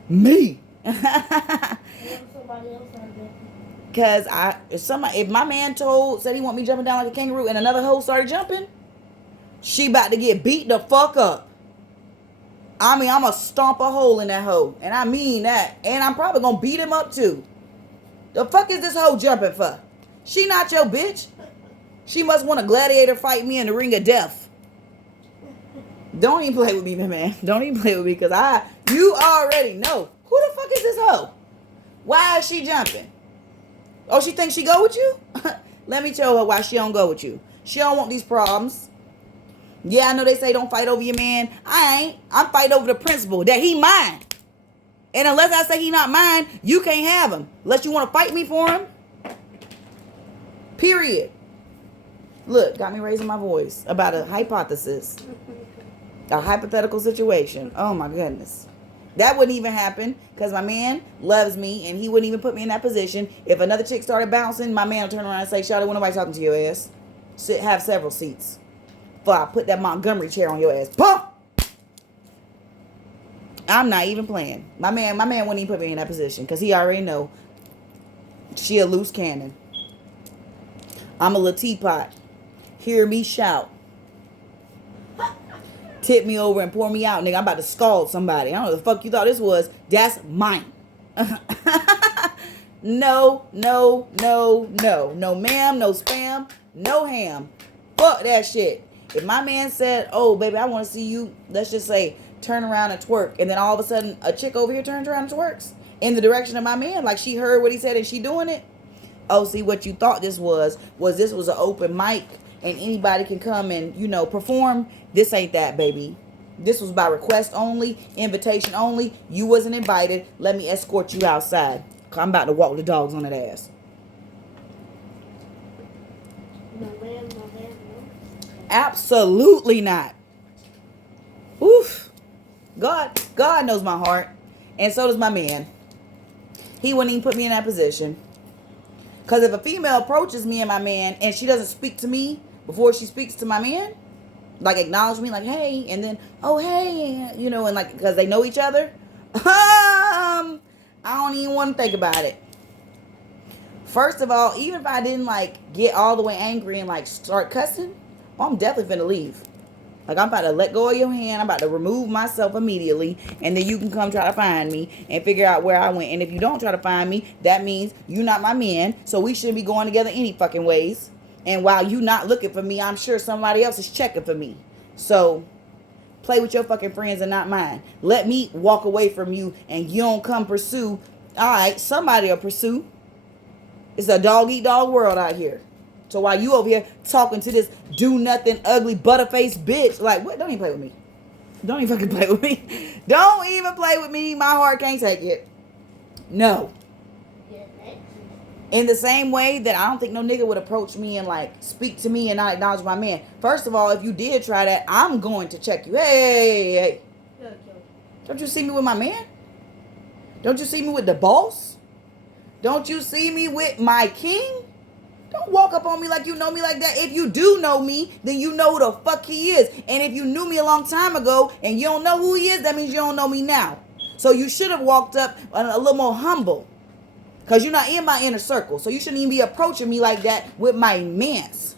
Me. Because if my man said he want me jumping down like a kangaroo and another hoe started jumping, she about to get beat the fuck up. I mean, I'm going to stomp a hole in that hoe. And I mean that. And I'm probably going to beat him up too. The fuck is this hoe jumping for? She not your bitch. She must want a gladiator fight me in the ring of death. Don't even play with me, man. Don't even play with me, because you already know. Who the fuck is this hoe? Why is she jumping? Oh, she thinks she go with you? Let me tell her why she don't go with you. She don't want these problems. Yeah, I know they say don't fight over your man. I ain't. I'm fighting over the principle that he mine. And unless I say he not mine, you can't have him. Unless you want to fight me for him. Period. Look, got me raising my voice about a hypothesis. A hypothetical situation. Oh my goodness. That wouldn't even happen because my man loves me and he wouldn't even put me in that position. If another chick started bouncing, my man would turn around and say, Shawty, when nobody talking to your ass, have several seats. Before I put that Montgomery chair on your ass. Pump! I'm not even playing. My man wouldn't even put me in that position because he already know she a loose cannon. I'm a little teapot. Hear me shout. tip me over and pour me out, nigga. I'm about to scald somebody. I don't know what the fuck you thought this was. That's mine. No, no, no, no. No ma'am, no spam, no ham. Fuck that shit. If my man said, oh, baby, I want to see you, let's just say, turn around and twerk, and then all of a sudden a chick over here turns around and twerks in the direction of my man, like she heard what he said and she doing it. Oh, see, what you thought this was this was an open mic and anybody can come and, you know, perform. This ain't that, baby. This was by request only, invitation only. You wasn't invited. Let me escort you outside. I'm about to walk the dogs on that ass. No, ma'am, no, ma'am, no. Absolutely not. Oof. God knows my heart. And so does my man. He wouldn't even put me in that position. Because if a female approaches me and my man and she doesn't speak to me before she speaks to my man, like acknowledge me like, hey, and then, oh, hey, you know, and like, because they know each other, I don't even want to think about it. First of all, even if I didn't like get all the way angry and like start cussing, I'm definitely finna leave. Like, I'm about to let go of your hand. I'm about to remove myself immediately. And then you can come try to find me and figure out where I went. And if you don't try to find me, that means you're not my man. So we shouldn't be going together any fucking ways. And while you not looking for me, I'm sure somebody else is checking for me. So play with your fucking friends and not mine. Let me walk away from you and you don't come pursue. All right, somebody will pursue. It's a dog-eat-dog world out here. So while you over here talking to this do-nothing, ugly, butterface bitch, like, what? Don't even play with me. Don't even fucking play with me. Don't even play with me. My heart can't take it. No. In the same way that I don't think no nigga would approach me and, like, speak to me and not acknowledge my man. First of all, if you did try that, I'm going to check you. Hey. Don't you see me with my man? Don't you see me with the boss? Don't you see me with my king? Don't walk up on me like you know me like that. If you do know me, then you know who the fuck he is. And if you knew me a long time ago and you don't know who he is, that means you don't know me now. So you should have walked up a little more humble. Because you're not in my inner circle. So you shouldn't even be approaching me like that with my mans.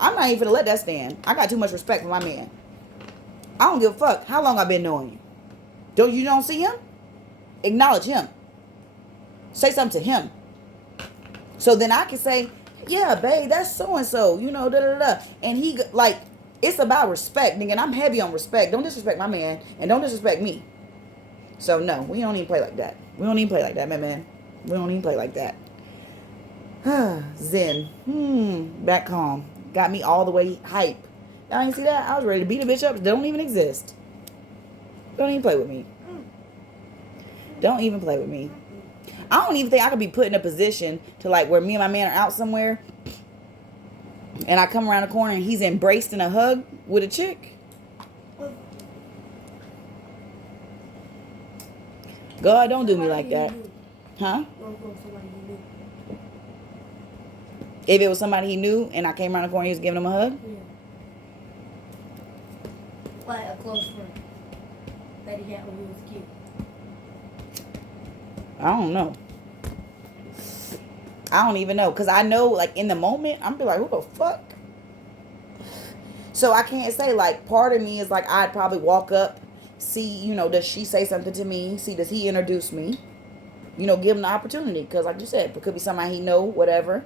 I'm not even going to let that stand. I got too much respect for my man. I don't give a fuck how long I've been knowing you. You don't see him? Acknowledge him. Say something to him. So then I can say, yeah, babe, that's so-and-so, you know, da-da-da. And he, like, it's about respect, nigga, and I'm heavy on respect. Don't disrespect my man, and don't disrespect me. So, no, we don't even play like that. We don't even play like that, man. We don't even play like that. Zen. Back calm. Got me all the way hype. Y'all ain't see that? I was ready to beat a bitch up. They don't even exist. Don't even play with me. Don't even play with me. I don't even think I could be put in a position to, like, where me and my man are out somewhere and I come around the corner and he's embraced in a hug with a chick. God, don't do me like that. Huh? If it was somebody he knew and I came around the corner and he was giving him a hug? Yeah. Like a close friend that he had when he was cute. I don't know. I don't even know. Because I know, like, in the moment, I'm be like, who the fuck? So I can't say, like, part of me is like, I'd probably walk up, see, you know, does she say something to me? See, does he introduce me? You know, give him the opportunity. Because, like you said, it could be somebody he know, whatever.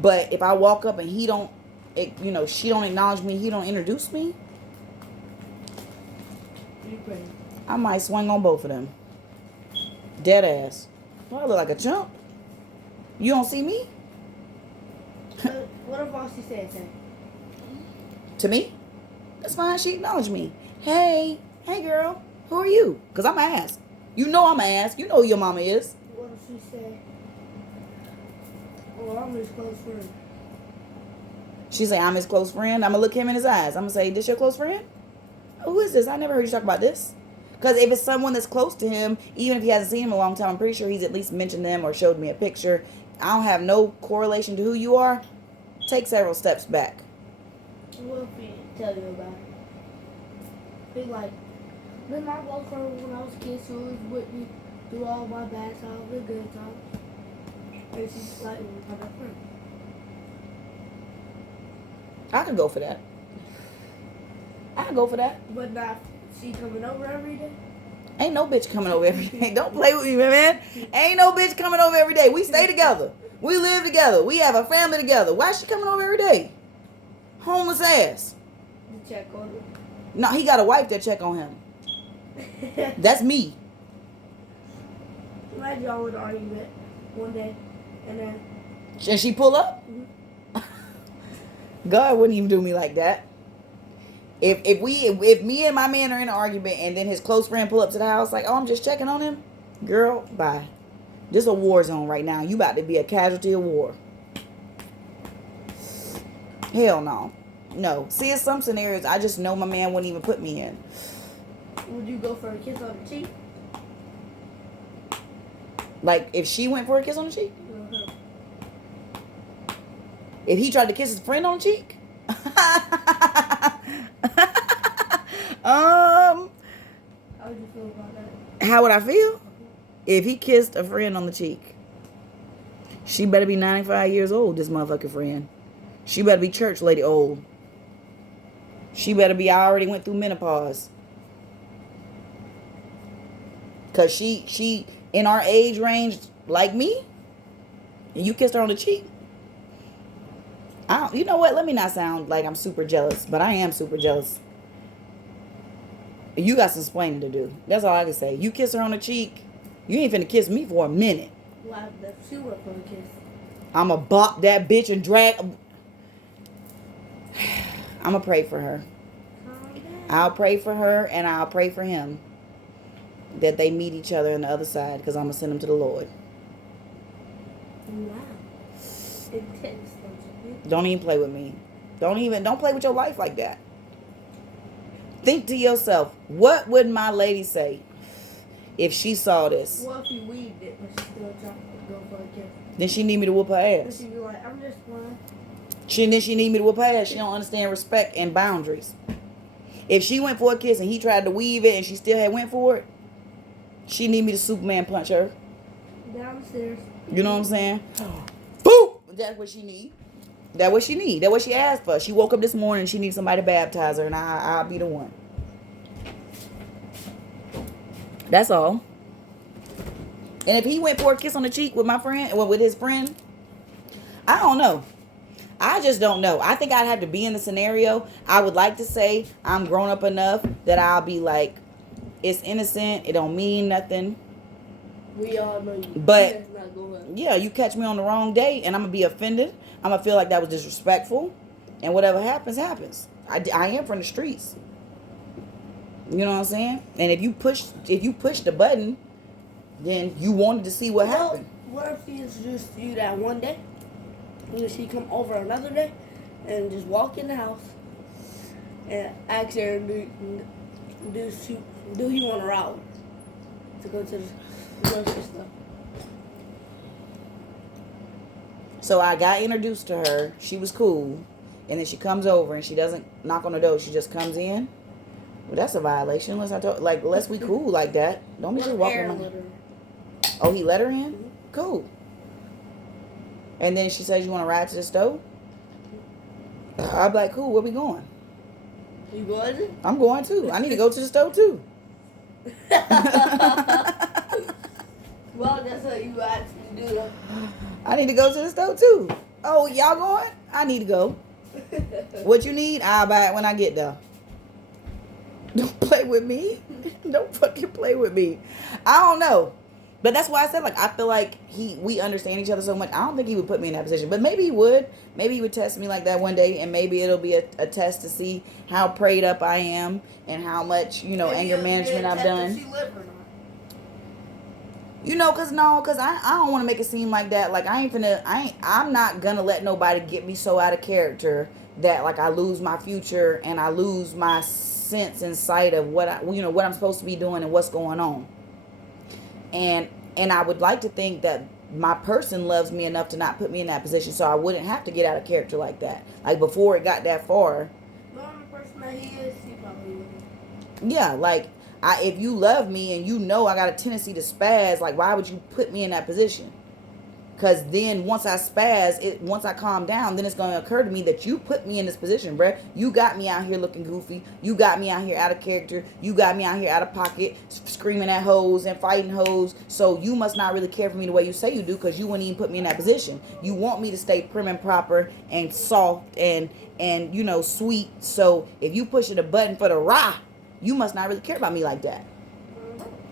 But if I walk up and he don't, you know, she don't acknowledge me, he don't introduce me, I might swing on both of them. Dead ass. Well, I look like a chump. You don't see me? What if Bossy said that? To me? That's fine. She acknowledged me. Hey girl, who are you? Because I'm ass. You know I'm ass. You know who your mama is. What if she said, oh, I'm his close friend? She say, I'm his close friend. I'm going to look him in his eyes. I'm going to say, this your close friend? Who is this? I never heard you talk about this. Because if it's someone that's close to him, even if he hasn't seen him in a long time, I'm pretty sure he's at least mentioned them or showed me a picture. I don't have no correlation to who you are. Take several steps back. What if he tell you about it? Be like, then my girlfriend when I was a kid, she was with me through all my bad times and good times. And she's like my best friend. I could go for that. I go for that. But not she coming over every day. Ain't no bitch coming over every day. Don't play with me, man. Ain't no bitch coming over every day. We stay together. We live together. We have a family together. Why is she coming over every day? Homeless ass. To check on her. No, he got a wife that check on him. That's me. Imagine y'all with an argument one day, and then. And she pull up? God wouldn't even do me like that. If me and my man are in an argument and then his close friend pull up to the house like, oh, I'm just checking on him, girl, bye. This is a war zone right now. You about to be a casualty of war. Hell no. No. See, in some scenarios, I just know my man wouldn't even put me in. Would you go for a kiss on the cheek? Like, if she went for a kiss on the cheek? Uh-huh. If he tried to kiss his friend on the cheek? How would you feel about that? How would I feel? If he kissed a friend on the cheek. She better be 95 years old, this motherfucking friend. She better be church lady old. She better be, I already went through menopause. Because she in our age range, like me, and you kissed her on the cheek. You know what? Let me not sound like I'm super jealous, but I am super jealous. You got some explaining to do. That's all I can say. You kiss her on the cheek, you ain't finna kiss me for a minute. Why if she went for a kiss? I'ma bop that bitch and drag. I'ma pray for her. I'll pray for her and I'll pray for him that they meet each other on the other side, because I'm gonna send them to the Lord. Wow. Intense, don't you think? Don't even play with me. Don't play with your life like that. Think to yourself, what would my lady say if she saw this? What if you weaved it, but she still trying to go for a kiss? Then she need me to whoop her Then ass. she'd be like, I'm just one. She need me to whoop her ass. She don't understand respect and boundaries. If she went for a kiss and he tried to weave it and she still had went for it, she need me to Superman punch her. Downstairs. You know what I'm saying? Boop! That's what she need. That's what she need. That's what she asked for. She woke up this morning and she needs somebody to baptize her, and I'll be the one. That's all. And if he went for a kiss on the cheek with my friend, well, with his friend, I don't know. I just don't know. I think I'd have to be in the scenario. I would like to say I'm grown up enough that I'll be like, it's innocent. It don't mean nothing. We all know you. But Not going. yeah, you catch me on the wrong day and I'm going to be offended. I'm going to feel like that was disrespectful. And whatever happens, happens. I am from the streets. You know what I'm saying? And if you push the button, then you wanted to see what happened. What if she introduced you that one day, and then she come over another day, and just walk in the house, and ask her, do he want a ride to go to the grocery store? So I got introduced to her. She was cool. And then she comes over and she doesn't knock on the door. She just comes in. Well, that's a violation. Unless we cool like that. Don't be just walking around. Oh, he let her in? Mm-hmm. Cool. And then she says, you want to ride to the stove? I'm like, cool, where we going? You going? I'm going too. I need to go to the stove too. Well, that's what you actually do. I need to go to the stove too. Oh, y'all going? I need to go. What you need, I'll buy it when I get there. Don't play with me. Don't fucking play with me. I don't know. But that's why I said, like, I feel like we understand each other so much. I don't think he would put me in that position. But maybe he would. Maybe he would test me like that one day. And maybe it'll be a test to see how prayed up I am. And how much, anger management I've done. She live or not. Cause I don't want to make it seem like that. Like, I'm not gonna let nobody get me so out of character that, like, I lose my future and I lose my sense and sight of what I'm supposed to be doing and what's going on. And I would like to think that my person loves me enough to not put me in that position, so I wouldn't have to get out of character like that. Like, before it got that far. Knowing the person that he is, he probably wouldn't. Yeah, like, if you love me and I got a tendency to spaz, like, why would you put me in that position? Because then once I spaz, once I calm down, then it's going to occur to me that you put me in this position, bruh. You got me out here looking goofy. You got me out here out of character. You got me out here out of pocket, screaming at hoes and fighting hoes. So you must not really care for me the way you say you do, because you wouldn't even put me in that position. You want me to stay prim and proper and soft and you know, sweet. So if you pushing a button for the rah, you must not really care about me like that.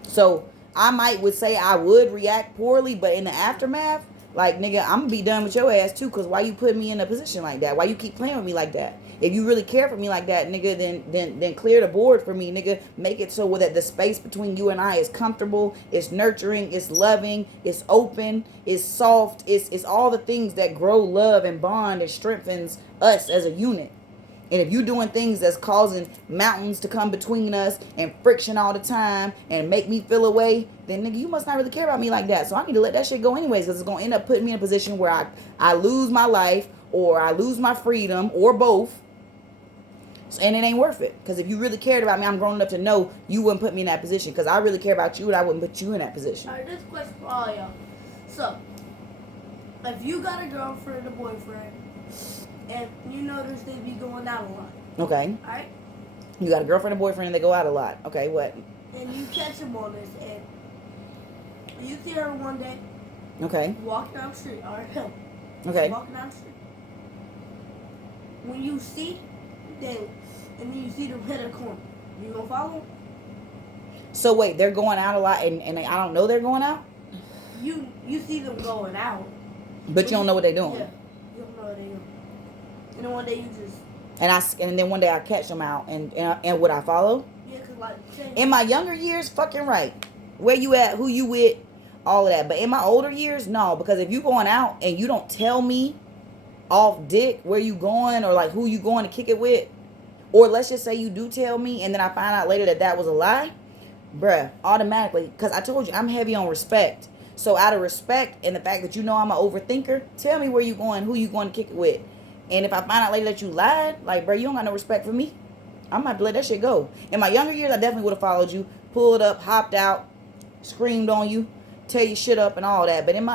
So I would say I would react poorly, but in the aftermath, like, nigga, I'm gonna be done with your ass too, because why you put me in a position like that? Why you keep playing with me like that? If you really care for me like that, nigga, then clear the board for me, nigga. Make it so that the space between you and I is comfortable, it's nurturing, it's loving, it's open, it's soft, it's all the things that grow love and bond and strengthens us as a unit. And if you doing things that's causing mountains to come between us and friction all the time and make me feel away, then nigga, you must not really care about me like that. So I need to let that shit go anyways, because it's going to end up putting me in a position where I lose my life, or I lose my freedom, or both. And it ain't worth it. Because if you really cared about me, I'm grown enough to know you wouldn't put me in that position. Because I really care about you, and I wouldn't put you in that position. Alright, this question for all y'all. So, if you got a girlfriend or boyfriend, and you notice they be going out a lot. Okay. Alright? You got a girlfriend and boyfriend and they go out a lot. Okay, what? And you catch them on this, and you see her one day Okay. walking down the street, or him. Okay. Walking down the street. When you see them, and then you see them hit a corner, you gonna follow them? So wait, they're going out a lot and I don't know they're going out? You see them going out. But you don't know what they're doing. Yeah. You don't know what they're doing. And then one day you just... And then one day I catch them out and would I follow? Yeah, because like... In my younger years, fucking right. Where you at, who you with, all of that. But in my older years, no. Because if you going out and you don't tell me off dick where you going or like who you going to kick it with, or let's just say you do tell me and then I find out later that was a lie, bruh, automatically, because I told you I'm heavy on respect. So out of respect and the fact that you know I'm an overthinker, tell me where you going, who you going to kick it with. And if I find out later that you lied, like, bro, you don't got no respect for me, I'm about to let that shit go. In my younger years, I definitely would have followed you, pulled up, hopped out, screamed on you, tear your shit up and all that. But I'm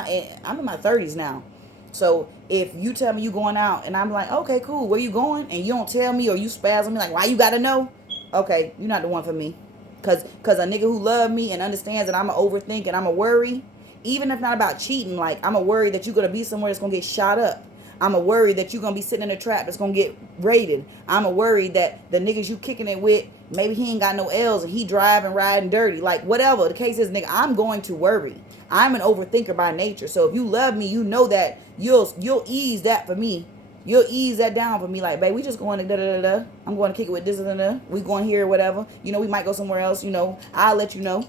in my 30s now. So if you tell me you going out and I'm like, okay, cool, where you going? And you don't tell me, or you spaz on me like, why you got to know? Okay, you're not the one for me. Because a nigga who love me and understands that I'm a overthink and I'm a worry, even if not about cheating, like, I'm a worry that you're going to be somewhere that's going to get shot up. I'm a worry that you're going to be sitting in a trap that's going to get raided. I'm a worry that the niggas you kicking it with, maybe he ain't got no L's and he driving, riding dirty. Like, whatever the case is, nigga, I'm going to worry. I'm an overthinker by nature. So if you love me, you know that you'll ease that for me. You'll ease that down for me. Like, babe, we just going to da-da-da-da. I'm going to kick it with this and da. We going here or whatever. You know, we might go somewhere else. You know, I'll let you know.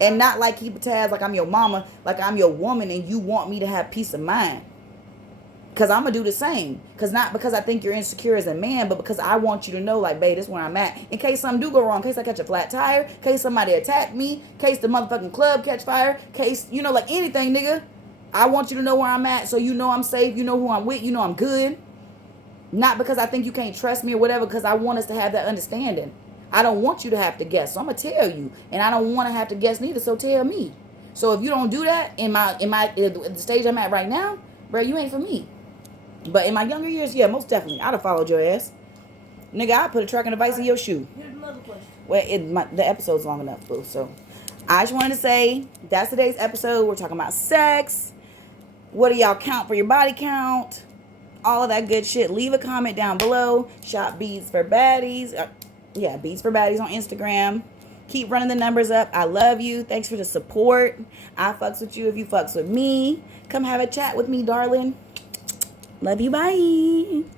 And not like keep a tabs like I'm your mama, like I'm your woman and you want me to have peace of mind. Because I'm going to do the same. Not because I think you're insecure as a man, but because I want you to know, like, babe, this is where I'm at. In case something do go wrong, in case I catch a flat tire, in case somebody attack me, in case the motherfucking club catch fire, in case, you know, like anything, nigga. I want you to know where I'm at so you know I'm safe, you know who I'm with, you know I'm good. Not because I think you can't trust me or whatever, because I want us to have that understanding. I don't want you to have to guess, so I'm going to tell you. And I don't want to have to guess neither, so tell me. So if you don't do that in the stage I'm at right now, bro, you ain't for me. But in my younger years, yeah, most definitely. I'd have followed your ass. Nigga, I'd put a tracking device in your shoe. Here's another question. Well, the episode's long enough, boo. So, I just wanted to say, that's today's episode. We're talking about sex. What do y'all count for your body count? All of that good shit. Leave a comment down below. Shop Beads for Baddies. Beads for Baddies on Instagram. Keep running the numbers up. I love you. Thanks for the support. I fucks with you if you fucks with me. Come have a chat with me, darling. Love you. Bye.